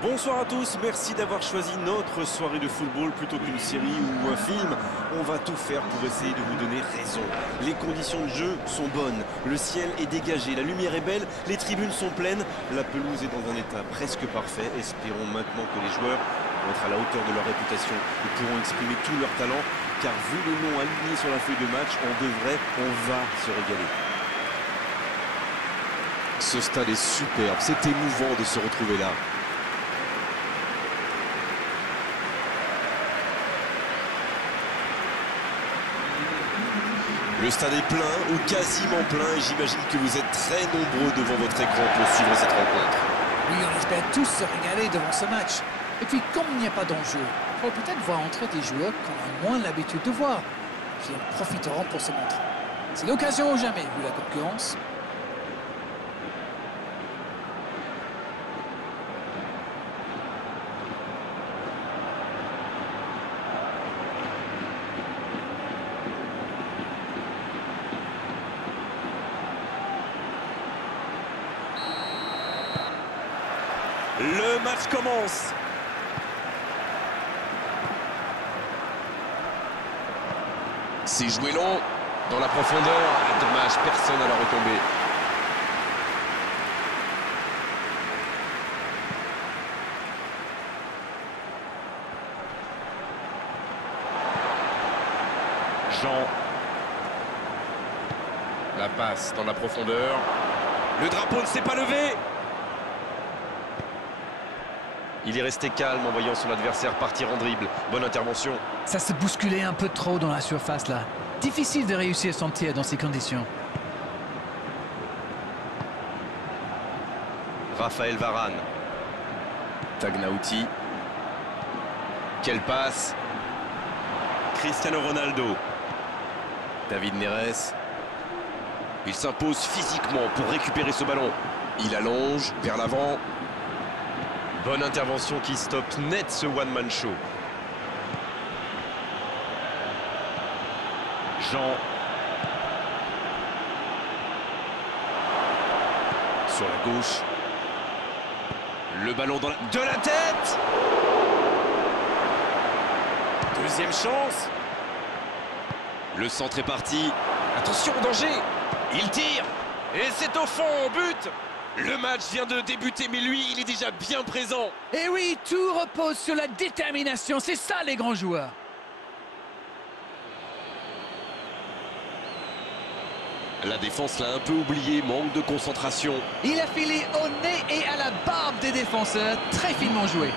Bonsoir à tous, merci d'avoir choisi notre soirée de football plutôt qu'une série ou un film. On va tout faire pour essayer de vous donner raison. Les conditions de jeu sont bonnes, le ciel est dégagé, la lumière est belle, les tribunes sont pleines, la pelouse est dans un état presque parfait. Espérons maintenant que les joueurs vont être à la hauteur de leur réputation et pourront exprimer tout leur talent, car vu les noms alignés sur la feuille de match, on va se régaler. Ce stade est superbe, c'est émouvant de se retrouver là. Le stade est plein ou quasiment plein et j'imagine que vous êtes très nombreux devant votre écran pour suivre cette rencontre. Oui, on espère tous se régaler devant ce match. Et puis, comme il n'y a pas d'enjeu, il faut peut-être voir entrer des joueurs qu'on a moins l'habitude de voir, qui en profiteront pour se montrer. C'est l'occasion ou jamais, vu la concurrence. Le match commence. C'est joué long, dans la profondeur. Dommage, personne à la retomber. Jean. La passe dans la profondeur. Le drapeau ne s'est pas levé. Il est resté calme en voyant son adversaire partir en dribble. Bonne intervention. Ça se bousculait un peu trop dans la surface, là. Difficile de réussir son tir dans ces conditions. Raphaël Varane. Tagnauti. Quelle passe. Cristiano Ronaldo. David Neres. Il s'impose physiquement pour récupérer ce ballon. Il allonge vers l'avant. Bonne intervention qui stoppe net ce one-man show. Jean. Sur la gauche. Le ballon dans la... De la tête. Deuxième chance. Le centre est parti. Attention au danger. Il tire. Et c'est au fond, but. Le match vient de débuter, mais lui, il est déjà bien présent. Et oui, tout repose sur la détermination. C'est ça, les grands joueurs. La défense l'a un peu oublié, manque de concentration. Il a filé au nez et à la barbe des défenseurs. Très finement joué.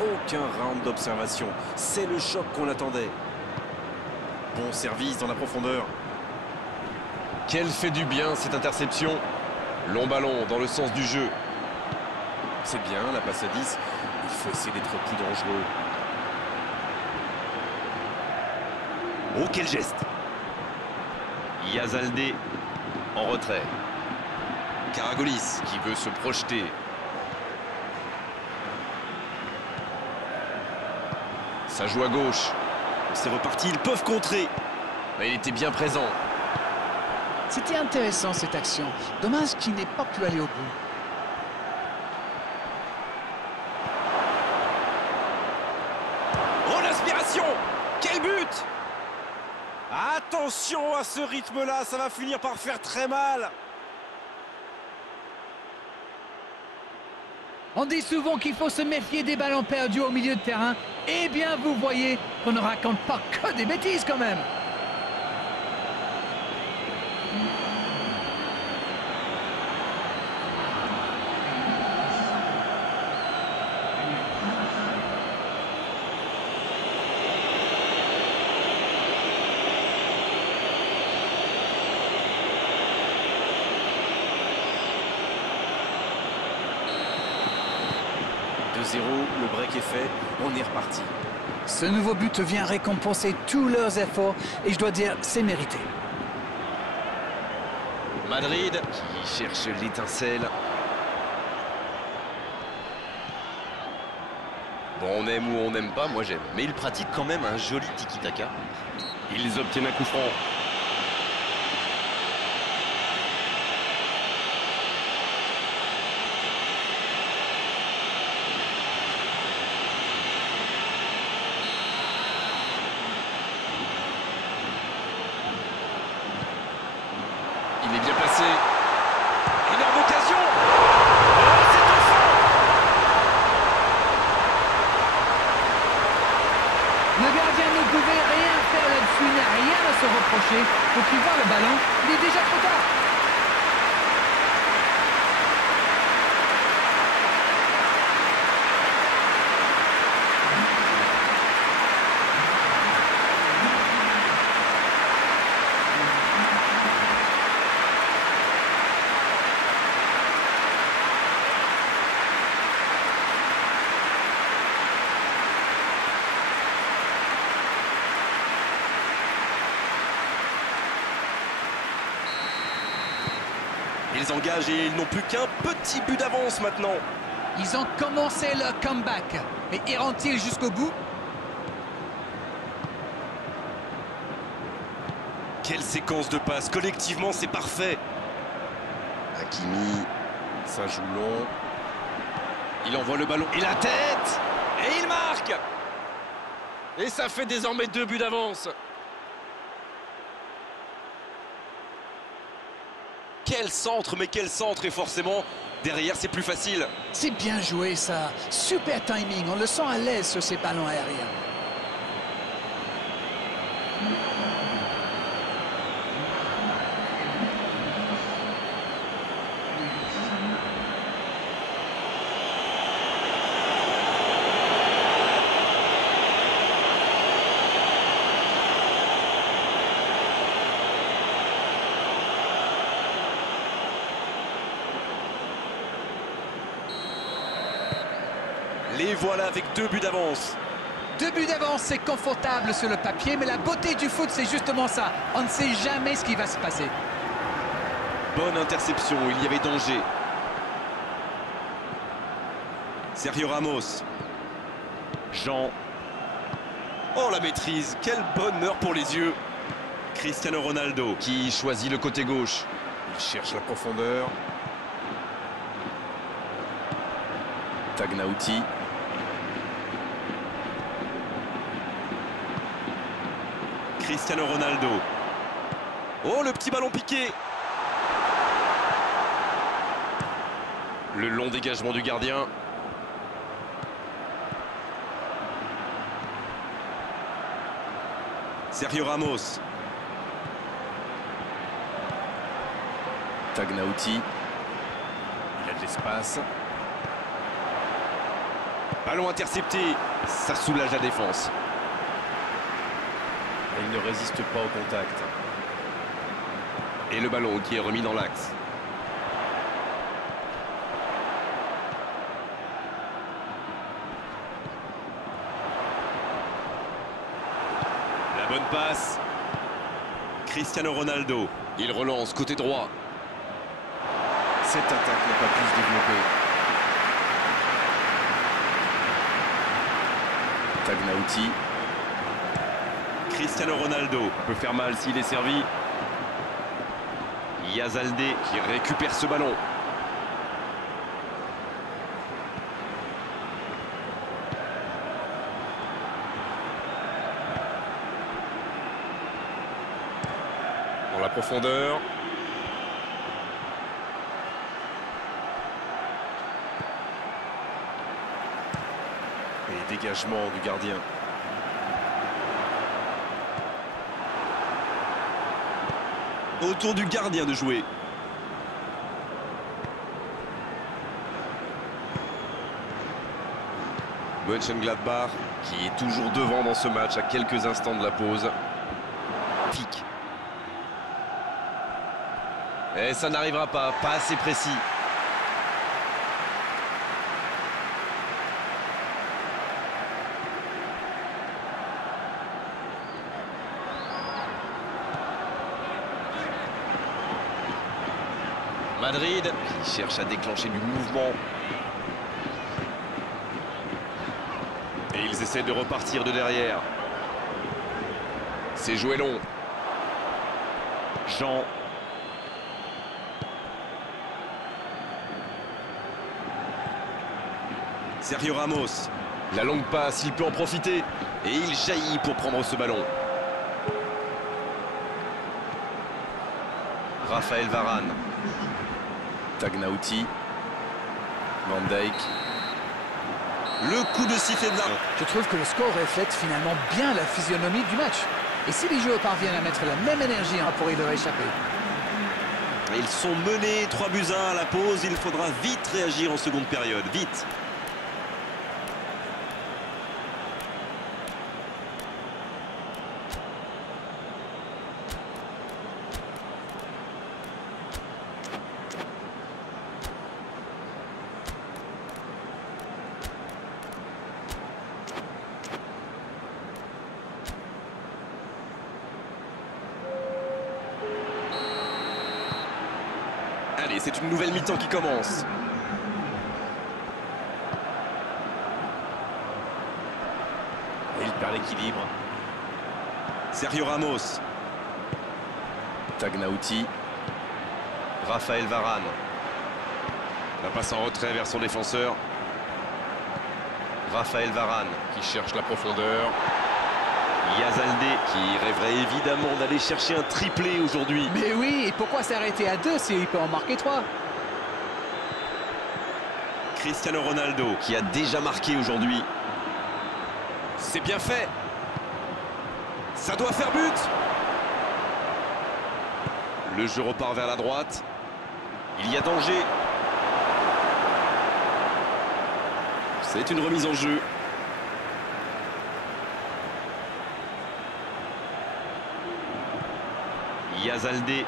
Aucun round d'observation. C'est le choc qu'on attendait. Bon service dans la profondeur. Quelle fait du bien cette interception. Long ballon dans le sens du jeu. C'est bien, la passe à 10. Il faut essayer d'être plus dangereux. Oh, quel geste. Yazaldé en retrait. Karagolis qui veut se projeter. Ça joue à gauche. C'est reparti, ils peuvent contrer. Mais il était bien présent. C'était intéressant, cette action. Dommage qu'il n'ait pas pu aller au bout. Oh, l'aspiration. Quel but. Attention à ce rythme-là, ça va finir par faire très mal. On dit souvent qu'il faut se méfier des ballons perdus au milieu de terrain. Eh bien, vous voyez qu'on ne raconte pas que des bêtises quand même. Le break est fait, on est reparti. Ce nouveau but vient récompenser tous leurs efforts et je dois dire, c'est mérité. Madrid qui cherche l'étincelle. Bon, on aime ou on n'aime pas, moi j'aime. Mais ils pratiquent quand même un joli tiki-taka. Ils obtiennent un coup franc. Il est bien placé. Énorme occasion. Oh, c'est au fond. Le gardien ne pouvait rien faire là-dessus, il n'a rien à se reprocher. Faut qu'il voit le ballon, il est déjà trop tard. Ils engagent et ils n'ont plus qu'un petit but d'avance maintenant. Ils ont commencé leur comeback, mais iront-ils jusqu'au bout? Quelle séquence de passes, collectivement c'est parfait. Hakimi, ça joue long. Il envoie le ballon. Et la tête. Et il marque. Et ça fait désormais 2 buts d'avance. Quel centre, mais quel centre, et forcément, derrière c'est plus facile. C'est bien joué ça, super timing, on le sent à l'aise sur ces ballons aériens. Les voilà avec 2 buts d'avance. 2 buts d'avance, c'est confortable sur le papier, mais la beauté du foot, c'est justement ça. On ne sait jamais ce qui va se passer. Bonne interception, il y avait danger. Sergio Ramos. Jean. Oh la maîtrise, quel bonheur pour les yeux. Cristiano Ronaldo. Qui choisit le côté gauche. Il cherche la profondeur. Tagnauti. Cristiano Ronaldo. Oh, le petit ballon piqué. Le long dégagement du gardien. Sergio Ramos. Tagnauti. Il a de l'espace. Ballon intercepté. Ça soulage la défense. Et il ne résiste pas au contact. Et le ballon qui est remis dans l'axe. La bonne passe. Cristiano Ronaldo. Il relance côté droit. Cette attaque n'a pas pu se développer. Tagnauti. Cristiano Ronaldo peut faire mal s'il est servi. Yazalde qui récupère ce ballon. Dans la profondeur. Et dégagement du gardien. Autour du gardien de jouer. Mönchengladbach qui est toujours devant dans ce match à quelques instants de la pause. Pique. Et ça n'arrivera pas assez précis. Madrid qui cherche à déclencher du mouvement. Et ils essaient de repartir de derrière. C'est joué long. Jean. Sergio Ramos. La longue passe, il peut en profiter. Et il jaillit pour prendre ce ballon. Raphaël Varane. Tagnauti. Van Dijk. Le coup de sifflet de la... Je trouve que le score reflète finalement bien la physionomie du match. Et si les joueurs parviennent à mettre la même énergie, on pourrait leur échapper. Ils sont menés 3-1 à la pause. Il faudra vite réagir en seconde période. Vite. Allez, c'est une nouvelle mi-temps qui commence. Et il perd l'équilibre. Sergio Ramos. Tagnauti. Raphaël Varane. La passe en retrait vers son défenseur. Raphaël Varane qui cherche la profondeur. Yazaldé qui rêverait évidemment d'aller chercher un triplé aujourd'hui. Mais oui, et pourquoi s'arrêter à 2 s'il peut en marquer 3? Cristiano Ronaldo Qui a déjà marqué aujourd'hui. C'est bien fait. Ça doit faire but. Le jeu repart vers la droite. Il y a danger. C'est une remise en jeu. Yazaldé.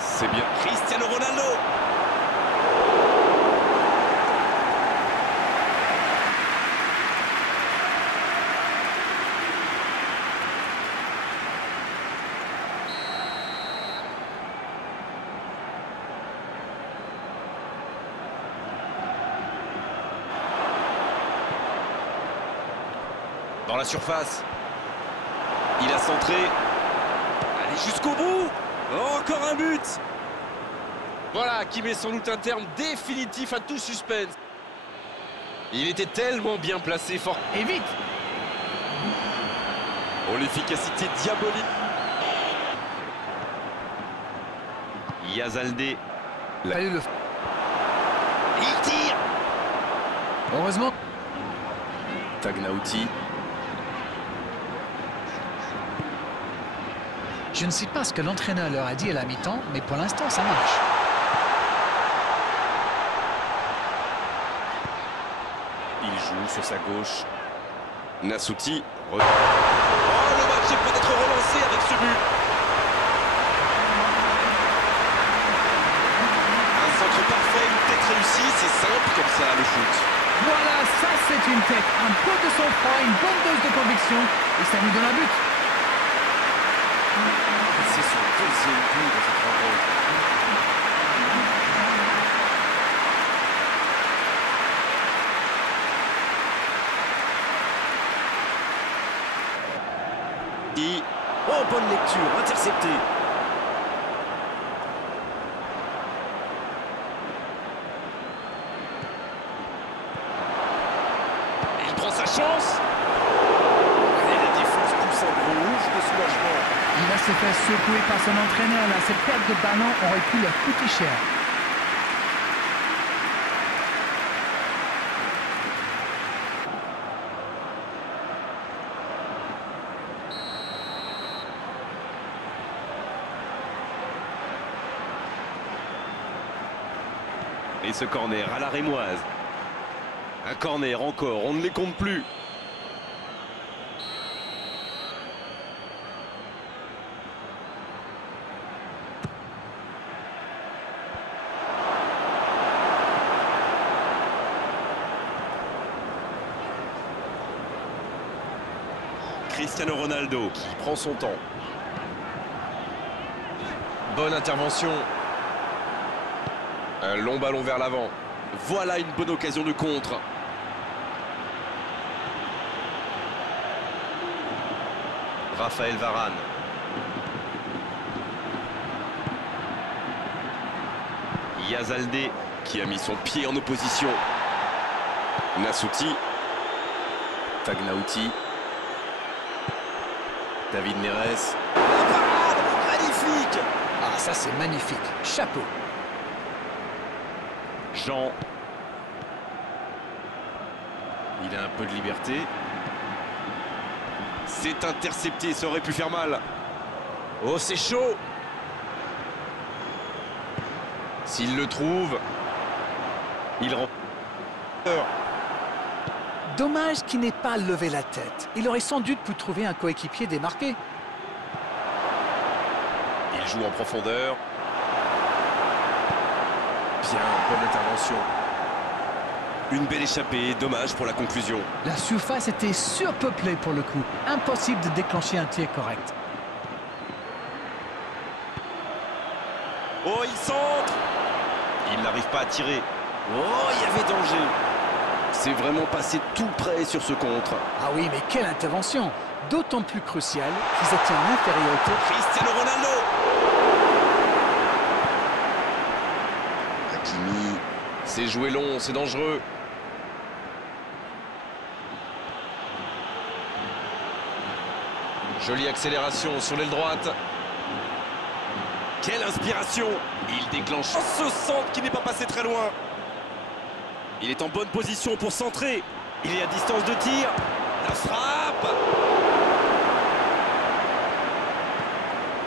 C'est bien. Cristiano Ronaldo. Dans la surface. Il a centré. Allez jusqu'au bout. Oh, encore un but. Voilà qui met sans doute un terme définitif à tout suspense. Il était tellement bien placé, fort. Et vite! Oh, l'efficacité diabolique. Yazaldé. Fallait le... Il tire. Heureusement. Tagnauti. Je ne sais pas ce que l'entraîneur leur a dit à la mi-temps, mais pour l'instant, ça marche. Il joue sur sa gauche. Nasouti. Oh, le match est prêt d'être relancé avec ce but. Un centre parfait, une tête réussie, c'est simple comme ça le foot. Voilà, ça c'est une tête. Un peu de sang-froid, une bonne dose de conviction, et ça nous donne un but. C'est son deuxième but dans cette rencontre. Oh, bonne lecture, intercepté. Il prend sa chance. Et la défense pousse un gros ouf de soulagement. Il va se faire secouer par son entraîneur là. Cette perte de ballon aurait pu leur coûter cher. Et ce corner à la rémoise. Un corner encore, on ne les compte plus. Cristiano Ronaldo Qui prend son temps. Bonne intervention. Un long ballon vers l'avant. Voilà une bonne occasion de contre. Raphaël Varane. Yazaldé qui a mis son pied en opposition. Nassouti. Tagnauti. David Neres. La parade magnifique. Ah, ça c'est magnifique. Chapeau. Jean. Il a un peu de liberté. C'est intercepté, ça aurait pu faire mal. Oh, c'est chaud. S'il le trouve, il rend. Dommage qu'il n'ait pas levé la tête. Il aurait sans doute pu trouver un coéquipier démarqué. Il joue en profondeur. Bien, bonne intervention. Une belle échappée, dommage pour la conclusion. La surface était surpeuplée pour le coup. Impossible de déclencher un tir correct. Oh, il centre. Il n'arrive pas à tirer. Oh, il y avait danger. C'est vraiment passé tout près sur ce contre. Ah oui, mais quelle intervention! D'autant plus cruciale qu'ils étaient en infériorité. Cristiano Ronaldo. Hakimi. C'est joué long, c'est dangereux. Jolie accélération sur l'aile droite. Quelle inspiration. Il déclenche ce centre qui n'est pas passé très loin. Il est en bonne position pour centrer. Il est à distance de tir. La frappe.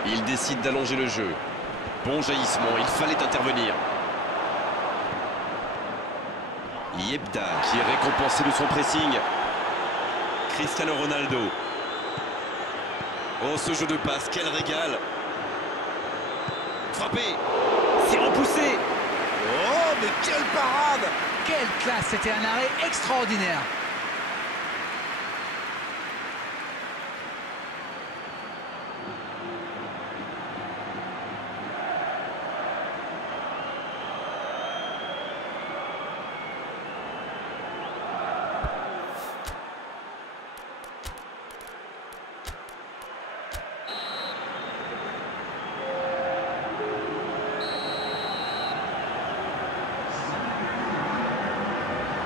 Il décide d'allonger le jeu. Bon jaillissement, il fallait intervenir. Yebda qui est récompensé de son pressing. Cristiano Ronaldo. Oh, ce jeu de passe, quel régal. Frappé. C'est repoussé. Oh, mais quelle parade. Quelle classe! C'était un arrêt extraordinaire.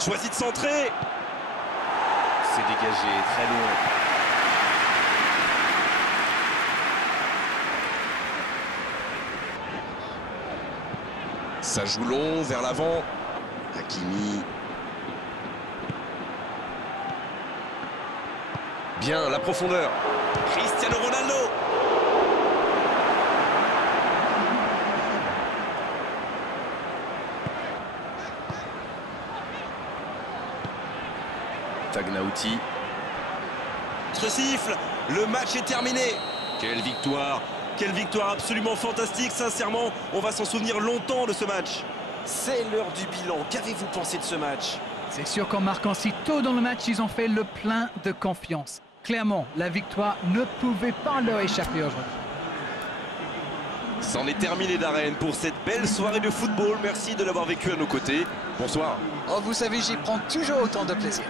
Choisit de centrer. C'est dégagé, très loin. Ça joue long, vers l'avant. Hakimi. Bien, la profondeur. Cristiano Ronaldo. Tagnauti. Ce siffle, le match est terminé. Quelle victoire absolument fantastique, sincèrement, on va s'en souvenir longtemps de ce match. C'est l'heure du bilan, qu'avez-vous pensé de ce match? C'est sûr qu'en marquant si tôt dans le match, ils ont fait le plein de confiance. Clairement, la victoire ne pouvait pas leur échapper aujourd'hui. C'en est terminé d'Arène pour cette belle soirée de football. Merci de l'avoir vécu à nos côtés. Bonsoir. Oh, vous savez, j'y prends toujours autant de plaisir.